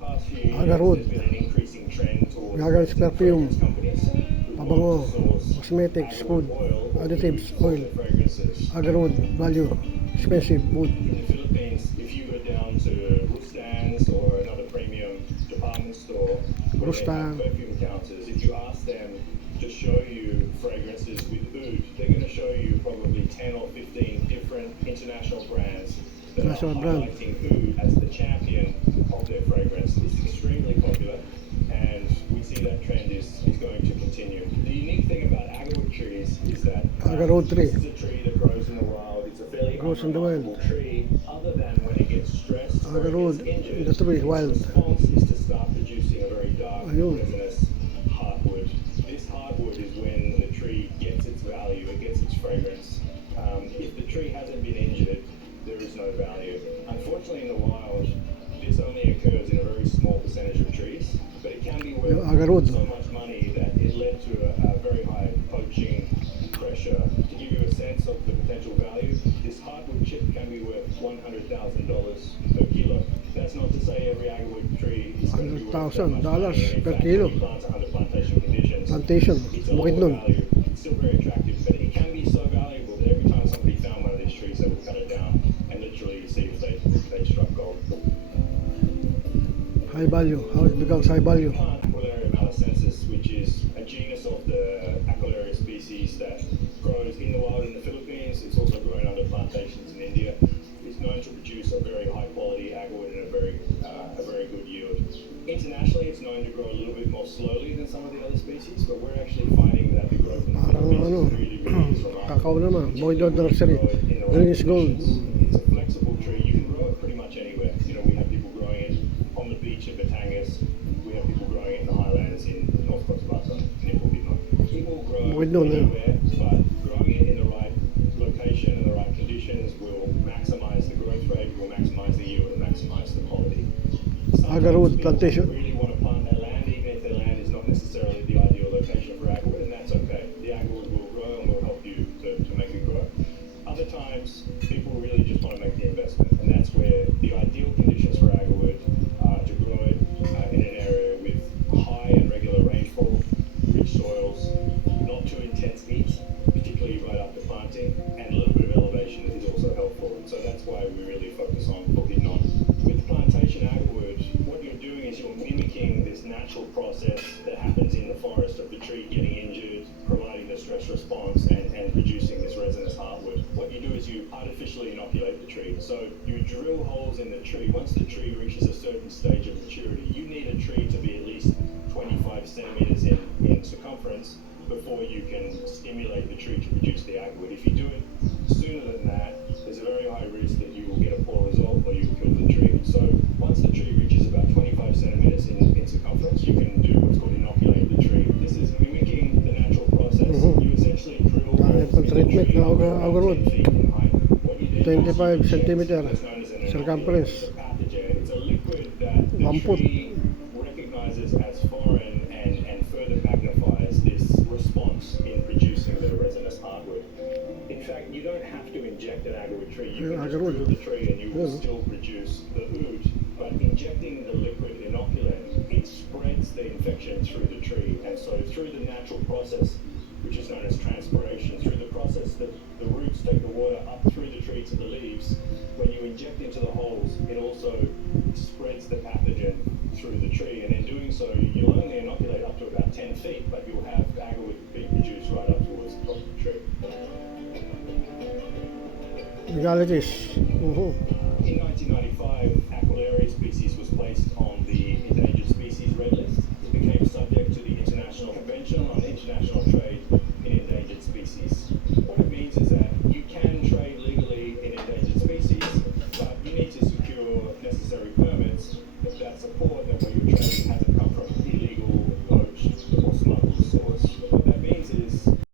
agarwood, gagawin sa perfume, pabango, cosmetics, food, additives, oil, agarwood, value, expensive wood. In the Philippines, if you go down to Rustan's or another premium department store where they have Rustan. perfume counters, if you ask them to show you fragrances with oud, they're going to show you probably 10 or 15 different international brands that are International brand. highlighting oud as the champion of their fragrance. It's extremely popular, and we see that trend is going to continue. The unique thing about agarwood trees is that Agarwood tree. this is a tree that grows in the wild. It's a fairly Grows in the wild. unremarkable tree, other than when it gets stressed or it Agarwood gets injured. in the tree, wild. Its response is to start producing a very dark, Ayun. resinous hardwood. This hardwood is when the tree gets its value, it gets its fragrance. If the tree hasn't been injured, there is no value. Unfortunately, in the wild, this only occurs in a very small percentage of trees, but it can be worth Yung agarwood. so much money that it led to a very high poaching pressure. To give you a sense of the potential value, this hardwood chip can be worth $100,000 per kilo. That's not to say every agarwood tree is going to be worth that much $100,000 money. In per fact, kilo. when you plant it under plantation conditions, Plantation, it's a bukid lower nun. value. It's still very attractive, but it can be so valuable that every time somebody found one of these trees, they would cut it down and literally see if they struck gold. High value, how it becomes high value. Plant Aquilaria malacensis, which is a genus of the Aquilaria species that grows in the wild in the Philippines. It's also grown under plantations in India. It's known to produce a very high quality agarwood and a very good yield. Internationally, it's known to grow a little bit more slowly than some of the other species, but we're actually finding that the growth in the Parang Philippines ano, is really is remarkable. kakao naman, Boyd Nursery, Grow it in the right green is gold. conditions. It's a flexible tree. You can grow it pretty much anywhere. You know, we have people growing it on the beach in Batangas. We have people growing it in the highlands in North Cotabato, Nipple Bidnon. It will grow Bukid nun, eh. anywhere, but growing it in the right location and the right conditions will maximize the growth rate, will maximize the yield, and maximize the quality. Sometimes Agarwood people plantation. really want to plant their land, even if their land is not necessarily the ideal location for agarwood, and that's okay. The agarwood will grow and will help you to make it grow. Other times, people really just want to make the investment, and that's where the ideal conditions for agarwood are to grow it in an area with high and regular rainfall, rich soils, not too intense heat, particularly right after planting, and a little bit of elevation is also helpful. And so that's why we really focus on Bukidnon. With plantation agarwood, what you're doing is you're mimicking this natural process that happens in the forest of the tree getting injured, providing the stress response, and producing this resinous hardwood. What you do is you artificially inoculate the tree. So you drill holes in the tree. Once the tree reaches a certain stage of maturity, you need a tree to be at least 25 centimeters in circumference before you can stimulate the tree to produce the agarwood. If you do it sooner than that, there's a very high risk that you will get a poor result or you will kill the tree. So once the tree reaches about 25 centimeters in circumference, you can do what's called inoculate the tree. This is mimicking the natural process. You essentially drill Dahil holes pang in the treatment tree na about agarwood. 10 feet in height. What you then 25 use is centimeter what's known as an circumference. inoculator. It's a pathogen. It's a liquid that the 1 foot. tree recognizes as foreign and further magnifies this response in producing the resinous hardwood. In fact, you don't have to inject an agarwood tree. You can just Agarwood. drill the tree and you will Yeah. still produce the oud. But injecting the liquid inoculant, it spreads the infection through the tree. And so through the natural process, which is known as transpiration, through the process that the roots take the water up through the tree to the leaves, when you inject into the holes, it also spreads the pathogen through the tree. And in doing so, you'll only inoculate up to about 10 feet, but you'll have agarwood being produced right up towards the top of the tree. Legalities. In 1995, Aquilaria species was placed on the Endangered Species Red List. It became subject to the International Convention on International Trade in Endangered Species. What it means is that you can trade legally in endangered species, but you need to secure necessary permits that support that what you're